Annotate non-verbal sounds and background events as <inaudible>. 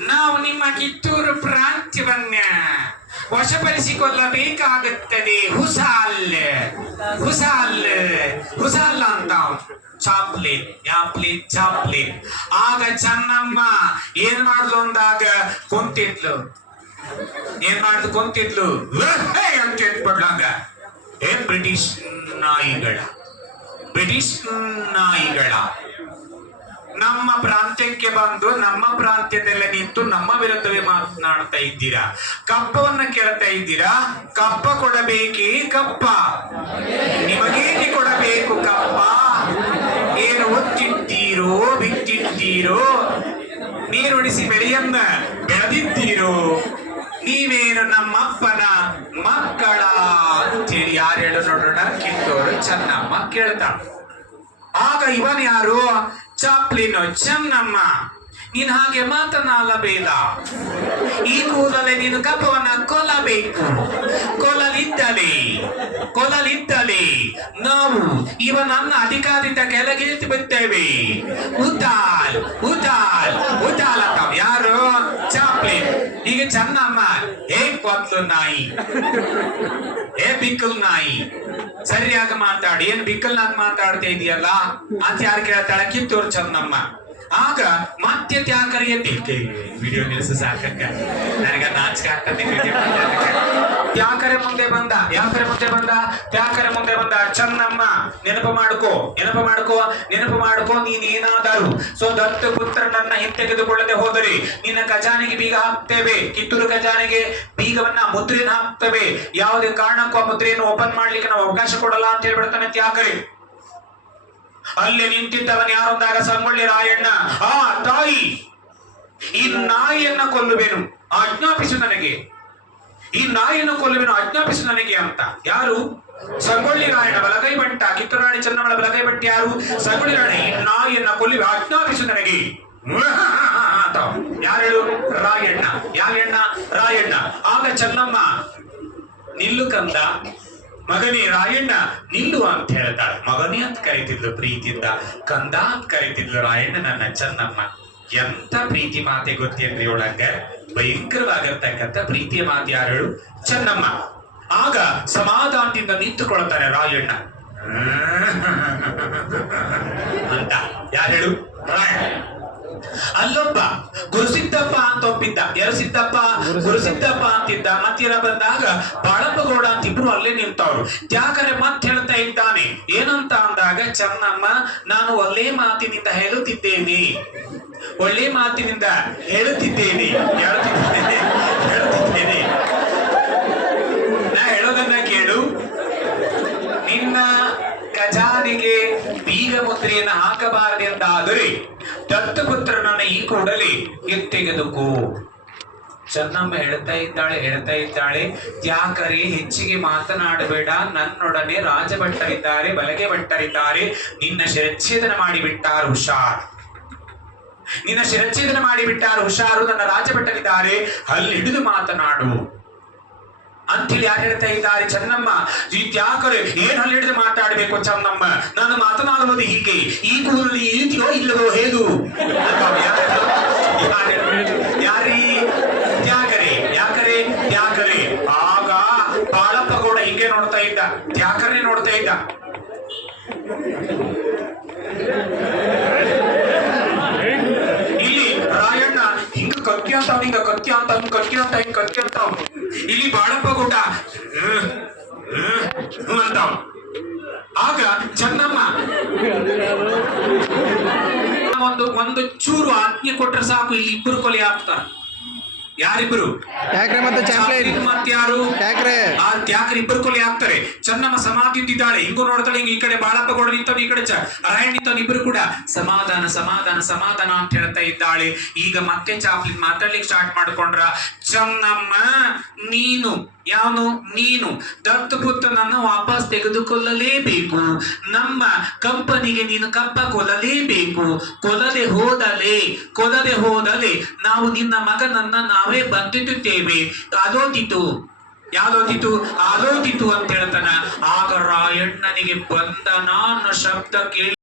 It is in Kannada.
ನಾವು ನಿಮ್ಮ ಕಿತ್ತೂರು ಪ್ರಾಂತ್ಯವನ್ನ ವಶಪಡಿಸಿಕೊಳ್ಳಬೇಕಾಗುತ್ತದೆ. ಹುಸಾಲ್ ಹುಸಾಲ್ ಹುಸಾಲ್ ಅಂತ. ಚಾಪ್ಲಿನ್ ಯಾಪ್ಲಿನ್ ಚಾಪ್ಲಿನ್. ಆಗ ಚನ್ನಮ್ಮ ಏನ್ ಮಾಡ್ಲು ಅಂದಾಗ? ಕುಂತಿದ್ಲು. ಏನ್ ಮಾಡ್ದು ಕುಂತಿದ್ಲು. ಅಂತ ಎದ್ಬಿಡ್ಲಾಗ ಏನ್ ಬ್ರಿಟಿಷ್ ನಾಯಿಗಳ. ಬ್ರಿಟಿಷ್ ನಾಯಿಗಳ. ಪ್ರಾಂತ್ಯಕ್ಕೆ ಬಂದು ನಮ್ಮ ಪ್ರಾಂತ್ಯದಲ್ಲೇ ನಿಂತು ನಮ್ಮ ವಿರುದ್ಧವೇ ಮಾತನಾಡ್ತಾ ಇದ್ದೀರಾ? ಕಪ್ಪವನ್ನ ಕೇಳ್ತಾ ಇದ್ದೀರಾ? ಕಪ್ಪ ಕೊಡಬೇಕೇ ಕಪ್ಪ? ನಿಮಗೇಕೆ ಕೊಡಬೇಕು ಕಪ್ಪ? ಏನು ಒತ್ತಿದ್ದೀರೋ ಬಿತ್ತಿದ್ದೀರೋ ನೀರುಣಿಸಿ ಬೆಳೆಯನ್ನ ಬೆಳೆದಿದ್ದೀರೋ? ನೀವೇನು ನಮ್ಮಪ್ಪನ ಮಕ್ಕಳ ಅಂತೇಳಿ ಯಾರು ಹೇಳೋ ನೋಡೋಣ ಕಿತ್ತೋರು ಚೆನ್ನಮ್ಮ ಕೇಳ್ತಾಳ. ಆಗ ಇವನ್ ಯಾರು? ಚಾಪ್ಲಿನ್ ಚೆನ್ನಮ್ಮ ನೀನು ಹಾಗೆ ಮಾತನಾಡಬೇಡ ಈ ಕೂದಲೇ ನೀನು ಕಪ್ಪವನ್ನ ಕೊಲ್ಲಬೇಕು. ಕೊಲ್ಲಲಿದ್ದಲ್ಲಿ ಕೊಲ್ಲಲಿದ್ದಲ್ಲಿ ನಾವು ಇವನನ್ನ ಅಧಿಕಾರದಿಂದ ಕೆಳಗಿಳಿಸಿ ಬಿಡ್ತೇವೆ ಉದಾಲ್ ಉದಾಲ್ ಉದಾಲ್ ಅಂತ ಯಾರು? ಚಾಪ್ಲಿನ್. ಈಗ ಚೆನ್ನಮ್ಮ ಹೇಗ್ ಕೊತ್ತು ನಾಯಿ? ಏ ಬಿಕ್ಕಲ್ ನಾಯಿ? ಸರಿಯಾಗಿ ಮಾತಾಡಿ. ಏನ್ ಬಿಕ್ಕಲ್ ನಾಗ್ ಮಾತಾಡ್ತಾ ಇದೆಯಲ್ಲ? ಅಂತ ಯಾರು ಕೇಳ್ತಾಳೆ? ಕಿತ್ತೋರ್ ಚಂದಮ್ಮ ಆಗ ಮತ್ತೆ ತ್ಯಾಕರಿಗೆ ವಿಡಿಯೋ ನಿಲ್ಸ ಸಾಕಕ್ಕ. ನನಗ ನಾಚಿಕೆ ಆಗ್ತದೆ ತ್ಯಾಕರೆ ಮುಂದೆ ಬಂದ? ಯಾಕರೆ ಮುಂದೆ ಬಂದ? ತ್ಯಾಕರೆ ಮುಂದೆ ಬಂದ? ಚನ್ನಮ್ಮ, ನೆನಪು ಮಾಡ್ಕೋ ನೆನಪು ಮಾಡ್ಕೋ ನೆನಪು ಮಾಡ್ಕೋ ನೀನೇನಾದರೂ. ಸೊ ದತ್ತ ಪುತ್ರನನ್ನ ಹಿಂತೆಗೆದುಕೊಳ್ಳದೆ ಹೋದರೆ ನಿನ್ನ ಖಜಾನೆಗೆ ಬೀಗ ಹಾಕ್ತೇವೆ. ಕಿತ್ತೂರು ಖಜಾನೆಗೆ ಬೀಗವನ್ನ ಮುದ್ರೆಯನ್ನು ಹಾಕ್ತೇವೆ. ಯಾವುದೇ ಕಾರಣಕ್ಕೂ ಆ ಮುದ್ರೆಯನ್ನು ಓಪನ್ ಮಾಡ್ಲಿಕ್ಕೆ ನಾವು ಅವಕಾಶ ಕೊಡಲ್ಲ ಅಂತ ಹೇಳ್ಬಿಡ್ತಾನೆ ತ್ಯಾಕರೆ. ಅಲ್ಲಿ ನಿಂತಿದ್ದವನ್ ಯಾರೊಂದಾಗ? ಸಂಗೊಳ್ಳಿ ರಾಯಣ್ಣ. ಆ ತಾಯಿ ಈ ನಾಯಿಯನ್ನ ಕೊಲ್ಲುವೆನು. ಆಜ್ಞಾಪಿಸು ನನಗೆ. ಈ ನಾಯಿಯನ್ನು ಕೊಲ್ಲುವೆನು, ಆಜ್ಞಾಪಿಸು ನನಗೆ ಅಂತ. ಯಾರು? ಸಂಗೊಳ್ಳಿ ರಾಯಣ್ಣ ಬಲಗೈ ಬಂಟ, ಕಿತ್ತೂರಾಣಿ ಚೆನ್ನಮ್ಮಳ ಬಲಗೈ ಬಂಟ ಯಾರು? ಸಂಗೊಳ್ಳಿ ರಾಣಿ, ಈ ನಾಯಿಯನ್ನ ಕೊಲ್ಲುವೆ, ಆಜ್ಞಾಪಿಸು ನನಗೆ. <laughs> ಯಾರು ಹೇಳು ರಾಯಣ್ಣ. ಯಾರಣ್ಣ? ರಾಯಣ್ಣ. ಆಗ ಚೆನ್ನಮ್ಮ, ನಿಲ್ಲು ಕಂದ, ಮಗನೇ ರಾಯಣ್ಣ, ನಿಲ್ಲು ಅಂತ ಹೇಳ್ತಾಳೆ. ಮಗನೇ ಅಂತ ಕರೀತಿದ್ಲು ಪ್ರೀತಿಯಿಂದ. ಕಂದ ಅಂತ ಕರೀತಿದ್ಲು ರಾಯಣ್ಣ ನನ್ನ ಚೆನ್ನಮ್ಮ. ಎಂತ ಪ್ರೀತಿ ಮಾತೆ ಗೊತ್ತೇನ್ರಿ ಒಳಗ? ಭಯಂಕರವಾಗಿರ್ತಕ್ಕಂಥ ಪ್ರೀತಿಯ ಮಾತು ಯಾರು ಚೆನ್ನಮ್ಮ ಆಗ ಸಮಾಧಾನದಿಂದ ನಿಂತುಕೊಳ್ತಾನೆ ರಾಯಣ್ಣ. ಅಂತ. ಯಾರು ಹೇಳು? ರಾಯಣ್ಣ. ಅಲ್ಲೊಬ್ಬ, ಗುರುಸಿದ್ದಪ್ಪ ಅಂತ ಒಪ್ಪಿದ್ದ. ಯಾರು ಸಿದ್ದಪ್ಪ? ಗುರುಸಿದ್ದಪ್ಪ ಅಂತಿದ್ದ. ಮತ್ತಿರ ಬಂದಾಗ ಬಾಳಪ್ಪಗೌಡ ಅಂತ ಇಬ್ರು ಅಲ್ಲೇ ನಿಂತವ್ರು. ತ್ಯಾಗರೆ ಮತ್ ಹೇಳ್ತಾ ಇದ್ದಾನೆ. ಏನಂತ ಅಂದಾಗ ಚೆನ್ನಮ್ಮ ನಾನು ಅಲ್ಲೇ ಮಾತಿನಿಂದ ಹೇಳುತ್ತಿದ್ದೇನೆ. ಒಳ್ಳೆ ಮಾತಿನಿಂದ ಹೇಳುತ್ತಿದ್ದೇನೆ. ಹೇಳುತ್ತಿದ್ದೇನೆ. ಹೇಳುತ್ತಿದ್ದೇನೆ. ನಾ ಹೇಳೋದನ್ನ ಕೇಳು. ನಿನ್ನ ಖಜಾನೆಗೆ ಬೀಗ ಮುದ್ರೆಯನ್ನು ಹಾಕಬಾರದೆಂದಾದರೆ ದತ್ತಪುತ್ರನನ್ನ ಈ ಕೂಡಲೇ ಎತ್ತೆಗೆದುಕೋ. ಚೆನ್ನಮ್ಮ ಹೇಳ್ತಾ ಇದ್ದಾಳೆ ಹೇಳ್ತಾ ಇದ್ದಾಳೆ. ಯಾಕರೆ, ಹೆಚ್ಚಿಗೆ ಮಾತನಾಡಬೇಡ. ನನ್ನೊಡನೆ ರಾಜಭಟ್ಟರಿದ್ದಾರೆ ಬಲಗೆ ಭಟ್ಟರಿದ್ದಾರೆ ನಿನ್ನ ಶಿರಚ್ಛೇದನ ಮಾಡಿಬಿಟ್ಟಾರು ಹುಷಾರ್. ನಿನ್ನ ಶಿರಚ್ಛೇದನ ಮಾಡಿಬಿಟ್ಟಾರು, ಹುಷಾರು, ನನ್ನ ರಾಜಭಟ್ಟರಿದ್ದಾರೆ ಅಲ್ಲಿ ಹಿಡಿದು ಮಾತನಾಡು. ಅಂತೇಳಿ ಯಾರು ಹೇಳ್ತಾ ಇದ್ದಾರೆ, ಚೆನ್ನಮ್ಮ? ಈ ತ್ಯಾಕರೆ ಏನ್ ಹಲ್ಲಿ ಹಿಡಿದು ಮಾತಾಡಬೇಕು, ಚೆನ್ನಮ್ಮ? ನಾನು ಮಾತನಾಡುವುದು ಹೀಗೆ. ಈ ಕೂದಲಲ್ಲಿ ಈತಿಯೋ ಇಲ್ಲವೋ ಹೇದು? ಯಾರೀ? ತ್ಯಾಕರೆ ಯಾಕರೆ ತ್ಯಾಕರೆ. ಆಗ ಬಾಳಪ್ಪ ಕೂಡ ಹಿಂಗೆ ನೋಡ್ತಾ ಇದ್ದ ತ್ಯಾಕರೆ ನೋಡ್ತಾ ಇದ್ದ ಇಲ್ಲಿ ರಾಯಣ್ಣ ಅಂತ ಹಿಂಗ ಕಟ್ಕ್ಯಂತ ಹಿಂಗ ಅಂತ ಹಿಂಗ ಕತ್ತಿ ಇಲ್ಲಿ ಬಾಳಪ್ಪ ಗುಡ್ಡ. ಅಂತಾವ್ ಆಗ ಚೆನ್ನಮ್ಮ ಒಂದು ಒಂದು ಚೂರು ಆಜ್ಞೆ ಕೊಟ್ರೆ ಸಾಕು ಇಲ್ಲಿ ಇಬ್ಬರು ಕೊಲೆ ಆಗ್ತಾರ. ಯಾರಿಬ್ರು? ಮತ್ತೆ ಚಾಪ್ಲೇಟ್ ತ್ಯಾಕರ್ ಇಬ್ಬರು ಕೊಲೆ ಆಗ್ತಾರೆ? ಚನ್ನಮ್ಮ ಸಮಾಧಿ ಇದ್ದಾಳೆ ಹಿಂಗು ನೋಡ್ತಾಳೆ, ಹಿಂಗ ಈ ಕಡೆ ಬಾಳಪ್ಪ ಗೌಡ ನಿಂತವ್ ಈ ಕಡೆ ರಾಯಣ್ಣ ನಿಂತವ್ ಇಬ್ಬರು ಕೂಡ. ಸಮಾಧಾನ ಸಮಾಧಾನ ಸಮಾಧಾನ ಅಂತ ಹೇಳ್ತಾ ಇದ್ದಾಳೆ. ಈಗ ಮತ್ತೆ ಚಾಪ್ಲಿ ಮಾತಾಡ್ಲಿಕ್ಕೆ ಸ್ಟಾರ್ಟ್ ಮಾಡ್ಕೊಂಡ್ರ, ಚನ್ನಮ್ಮ, ನೀನು, ಯಾವನು? ನೀನು. ದತ್ತಪುತ್ರನನ್ನ ವಾಪಸ್ ತೆಗೆದುಕೊಳ್ಳಲೇಬೇಕು. ನಮ್ಮ ಕಂಪನಿಗೆ ನೀನು ಕಪ್ಪ ಕೊಲ್ಲಲೇಬೇಕು. ಕೊಲ್ಲದೆ ಹೋದಲೆ ಕೊಲ್ಲದೆ ಹೋದಲೆ, ನಾವು ನಿನ್ನ ಮಗನನ್ನ ನಾವೇ ಬಂಧಿಸುತ್ತೇವೆ ಅದೋತಿತು ಯಾವ್ದೋತಿತು ಅದೋತಿತು ಅಂತ ಹೇಳ್ತಾನ. ಆಗ ರಾಯಣ್ಣನಿಗೆ ಬಂದನ ಅನ್ನೋ ಶಬ್ದ ಕೇಳಿ